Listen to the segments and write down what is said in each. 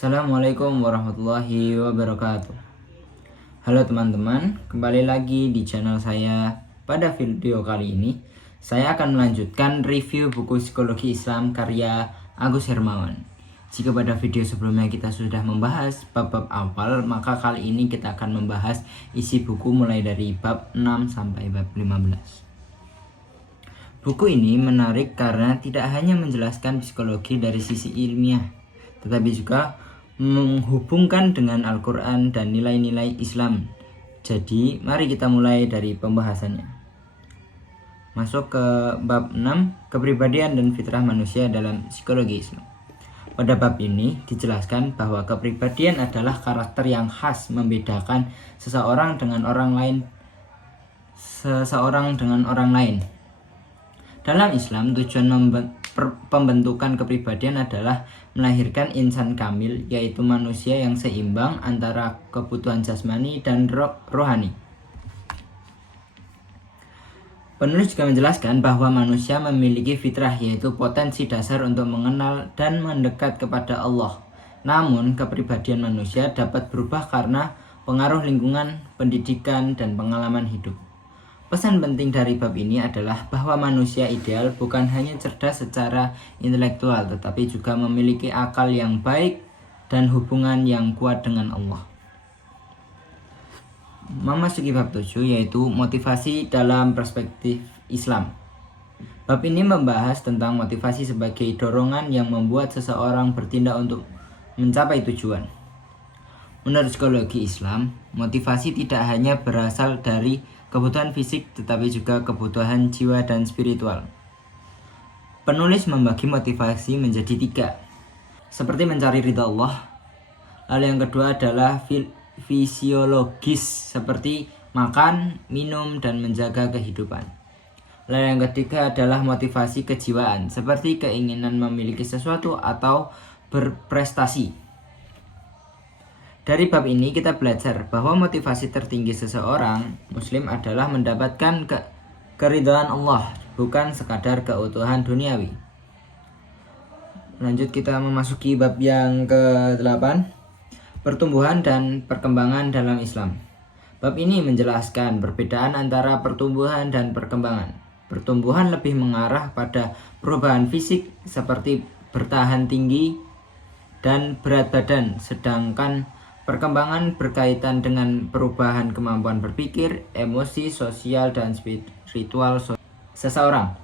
Assalamualaikum warahmatullahi wabarakatuh. Halo teman-teman, kembali lagi di channel saya. Pada video kali ini, saya akan melanjutkan review buku Psikologi Islam karya Agus Hermawan. Jika pada video sebelumnya kita sudah membahas bab-bab awal, maka kali ini kita akan membahas isi buku mulai dari bab 6 sampai bab 15. Buku ini menarik karena tidak hanya menjelaskan psikologi dari sisi ilmiah, tetapi juga menghubungkan dengan Al-Quran dan nilai-nilai Islam. Jadi mari kita mulai dari pembahasannya. Masuk ke bab 6, kepribadian dan fitrah manusia dalam psikologi Islam. Pada bab ini dijelaskan bahwa kepribadian adalah karakter yang khas membedakan seseorang dengan orang lain. Dalam Islam, tujuan pembentukan kepribadian adalah melahirkan insan kamil, yaitu manusia yang seimbang antara kebutuhan jasmani dan rohani. Penulis juga menjelaskan bahwa manusia memiliki fitrah, yaitu potensi dasar untuk mengenal dan mendekat kepada Allah. Namun, kepribadian manusia dapat berubah karena pengaruh lingkungan, pendidikan, dan pengalaman hidup. Pesan penting dari bab ini adalah bahwa manusia ideal bukan hanya cerdas secara intelektual, tetapi juga memiliki akal yang baik dan hubungan yang kuat dengan Allah. Memasuki bab 7, yaitu motivasi dalam perspektif Islam. Bab ini membahas tentang motivasi sebagai dorongan yang membuat seseorang bertindak untuk mencapai tujuan. Menurut psikologi Islam, motivasi tidak hanya berasal dari kebutuhan fisik, tetapi juga kebutuhan jiwa dan spiritual. Penulis membagi motivasi menjadi 3, seperti mencari ridha Allah. Lalu yang kedua adalah fisiologis, seperti makan, minum, dan menjaga kehidupan. Lalu yang ketiga adalah motivasi kejiwaan, seperti keinginan memiliki sesuatu atau berprestasi. Dari bab ini kita belajar bahwa motivasi tertinggi seseorang muslim adalah mendapatkan keridhaan Allah, bukan sekadar keutuhan duniawi. Lanjut kita memasuki bab yang ke-8, pertumbuhan dan perkembangan dalam Islam. Bab ini menjelaskan perbedaan antara pertumbuhan dan perkembangan. Pertumbuhan lebih mengarah pada perubahan fisik seperti bertahan tinggi dan berat badan, sedangkan perkembangan berkaitan dengan perubahan kemampuan berpikir, emosi, sosial, dan spiritual seseorang.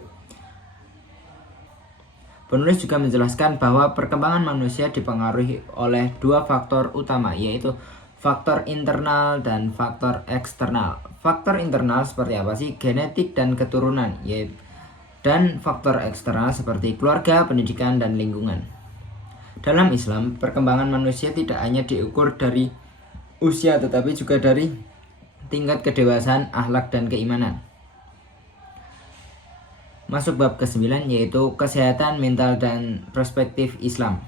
Penulis juga menjelaskan bahwa perkembangan manusia dipengaruhi oleh 2 faktor utama, yaitu faktor internal dan faktor eksternal. Faktor internal seperti apa sih? Genetik dan keturunan, dan faktor eksternal seperti keluarga, pendidikan, dan lingkungan. Dalam Islam, perkembangan manusia tidak hanya diukur dari usia, tetapi juga dari tingkat kedewasaan, akhlak, dan keimanan. Masuk bab ke-9, yaitu kesehatan mental dan perspektif Islam.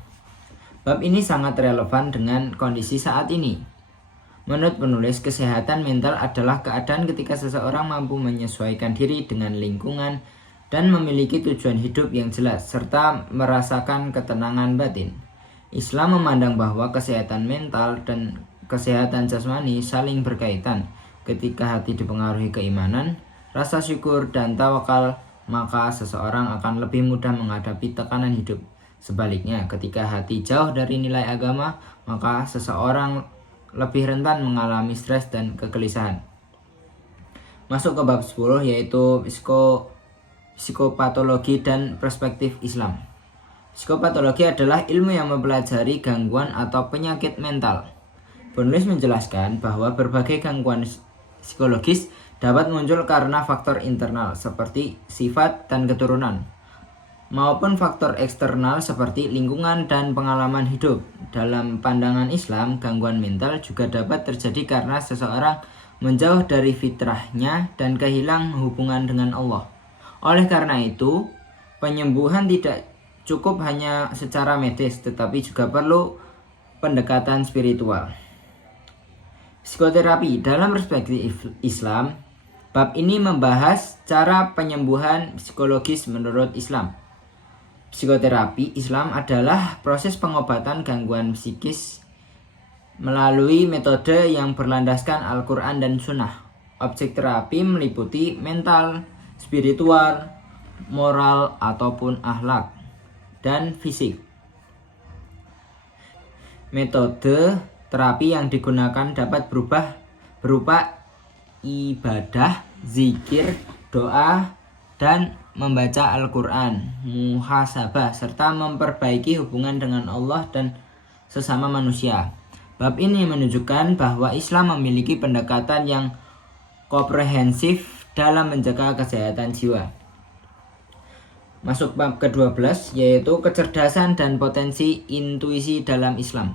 Bab ini sangat relevan dengan kondisi saat ini. Menurut penulis, kesehatan mental adalah keadaan ketika seseorang mampu menyesuaikan diri dengan lingkungan dan memiliki tujuan hidup yang jelas, serta merasakan ketenangan batin. Islam memandang bahwa kesehatan mental dan kesehatan jasmani saling berkaitan. Ketika hati dipengaruhi keimanan, rasa syukur, dan tawakal, maka seseorang akan lebih mudah menghadapi tekanan hidup. Sebaliknya, ketika hati jauh dari nilai agama, maka seseorang lebih rentan mengalami stres dan kegelisahan. Masuk ke bab 10, yaitu psikopatologi dan perspektif Islam. Psikopatologi adalah ilmu yang mempelajari gangguan atau penyakit mental. Penulis menjelaskan bahwa berbagai gangguan psikologis dapat muncul karena faktor internal seperti sifat dan keturunan, maupun faktor eksternal seperti lingkungan dan pengalaman hidup. Dalam pandangan Islam, gangguan mental juga dapat terjadi karena seseorang menjauh dari fitrahnya dan kehilangan hubungan dengan Allah. Oleh karena itu, penyembuhan tidak cukup hanya secara medis, tetapi juga perlu pendekatan spiritual. Psikoterapi dalam perspektif Islam, bab ini membahas cara penyembuhan psikologis menurut Islam. psikoterapi Islam adalah proses pengobatan gangguan psikis melalui metode yang berlandaskan Al-Quran dan Sunnah. Objek terapi meliputi mental, spiritual, moral ataupun akhlak, dan fisik. Metode terapi yang digunakan dapat berupa ibadah, zikir, doa, dan membaca Al-Quran, muhasabah, serta memperbaiki hubungan dengan Allah dan sesama manusia. Bab ini menunjukkan bahwa Islam memiliki pendekatan yang komprehensif dalam menjaga kesehatan jiwa. Masuk bab ke-12, yaitu kecerdasan dan potensi intuisi dalam Islam.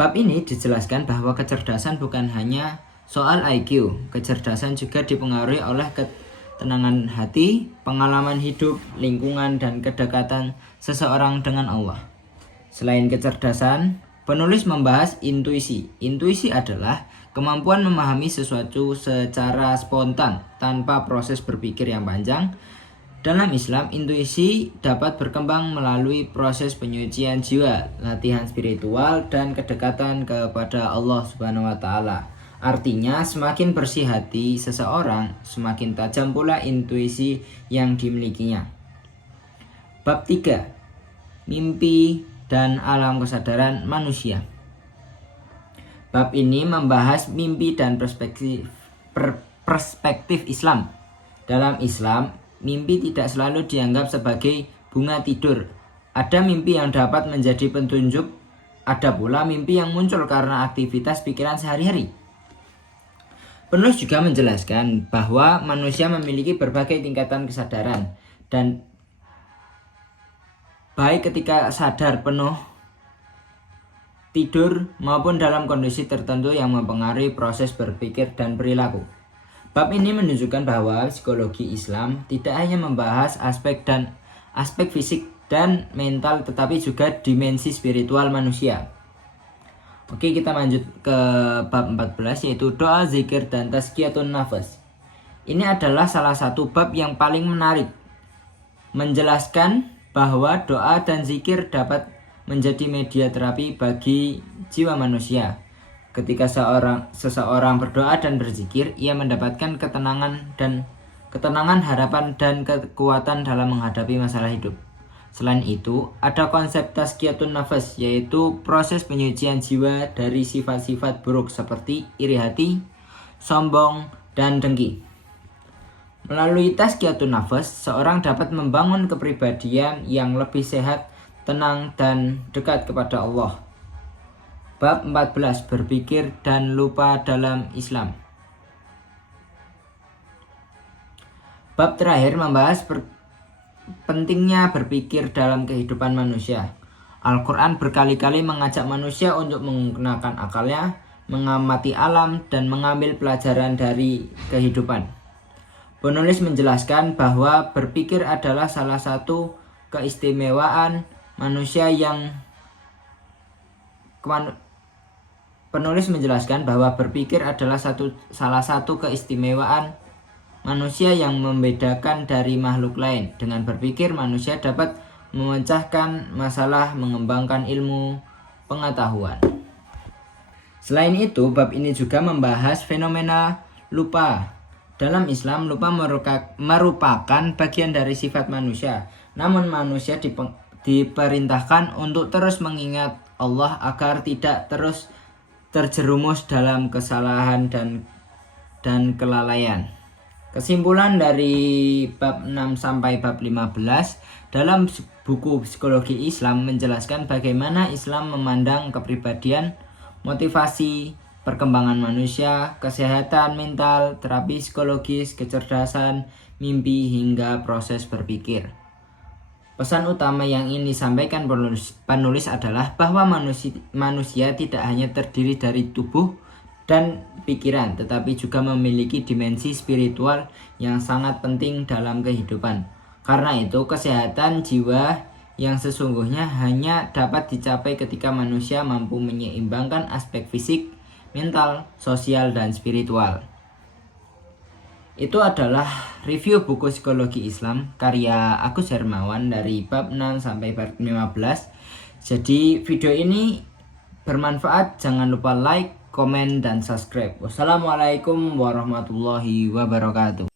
Bab ini dijelaskan bahwa kecerdasan bukan hanya soal IQ. Kecerdasan juga dipengaruhi oleh ketenangan hati, pengalaman hidup, lingkungan, dan kedekatan seseorang dengan Allah. Selain kecerdasan, penulis membahas intuisi. Intuisi adalah kemampuan memahami sesuatu secara spontan tanpa proses berpikir yang panjang. Dalam Islam, intuisi dapat berkembang melalui proses penyucian jiwa, latihan spiritual, dan kedekatan kepada Allah Subhanahu wa Ta'ala. Artinya, semakin bersih hati seseorang, semakin tajam pula intuisi yang dimilikinya. Bab 3. Mimpi dan alam kesadaran manusia. Bab ini membahas mimpi dan perspektif Islam. Dalam Islam, mimpi tidak selalu dianggap sebagai bunga tidur. Ada mimpi yang dapat menjadi petunjuk, ada pula mimpi yang muncul karena aktivitas pikiran sehari-hari. Penulis juga menjelaskan bahwa manusia memiliki berbagai tingkatan kesadaran, dan baik ketika sadar penuh, tidur, maupun dalam kondisi tertentu yang mempengaruhi proses berpikir dan perilaku. Bab ini menunjukkan bahwa psikologi Islam tidak hanya membahas aspek fisik dan mental, tetapi juga dimensi spiritual manusia. Oke, kita lanjut ke bab 14, yaitu doa, zikir, dan tazkiyatun nafas. Ini adalah salah satu bab yang paling menarik, menjelaskan bahwa doa dan zikir dapat menjadi media terapi bagi jiwa manusia. Ketika seseorang berdoa dan berzikir, ia mendapatkan ketenangan, harapan, dan kekuatan dalam menghadapi masalah hidup. Selain itu, ada konsep tazkiyatun nafas, yaitu proses penyucian jiwa dari sifat-sifat buruk seperti iri hati, sombong, dan dengki. Melalui tazkiyatun nafas, seorang dapat membangun kepribadian yang lebih sehat, tenang, dan dekat kepada Allah. Bab 14. Berpikir dan lupa dalam Islam. Bab terakhir membahas pentingnya berpikir dalam kehidupan manusia. Al-Quran berkali-kali mengajak manusia untuk menggunakan akalnya, mengamati alam, dan mengambil pelajaran dari kehidupan. Penulis menjelaskan bahwa berpikir adalah salah satu keistimewaan manusia yang Penulis menjelaskan bahwa berpikir adalah salah satu keistimewaan manusia yang membedakan dari makhluk lain. Dengan berpikir, manusia dapat memecahkan masalah, mengembangkan ilmu pengetahuan. Selain itu, bab ini juga membahas fenomena lupa. Dalam Islam, lupa merupakan bagian dari sifat manusia. Namun manusia diperintahkan untuk terus mengingat Allah agar tidak terus terjerumus dalam kesalahan dan kelalaian. Kesimpulan dari bab 6 sampai bab 15 dalam buku Psikologi Islam menjelaskan bagaimana Islam memandang kepribadian, motivasi, perkembangan manusia, kesehatan mental, terapi psikologis, kecerdasan, mimpi, hingga proses berpikir. Pesan utama yang ingin disampaikan penulis adalah bahwa manusia tidak hanya terdiri dari tubuh dan pikiran, tetapi juga memiliki dimensi spiritual yang sangat penting dalam kehidupan. Karena itu, kesehatan jiwa yang sesungguhnya hanya dapat dicapai ketika manusia mampu menyeimbangkan aspek fisik, mental, sosial, dan spiritual. itu adalah review buku psikologi Islam karya Agus Hermawan dari bab 6 sampai bab 15. Jadi video ini bermanfaat, jangan lupa like, komen, dan subscribe. Wassalamualaikum warahmatullahi wabarakatuh.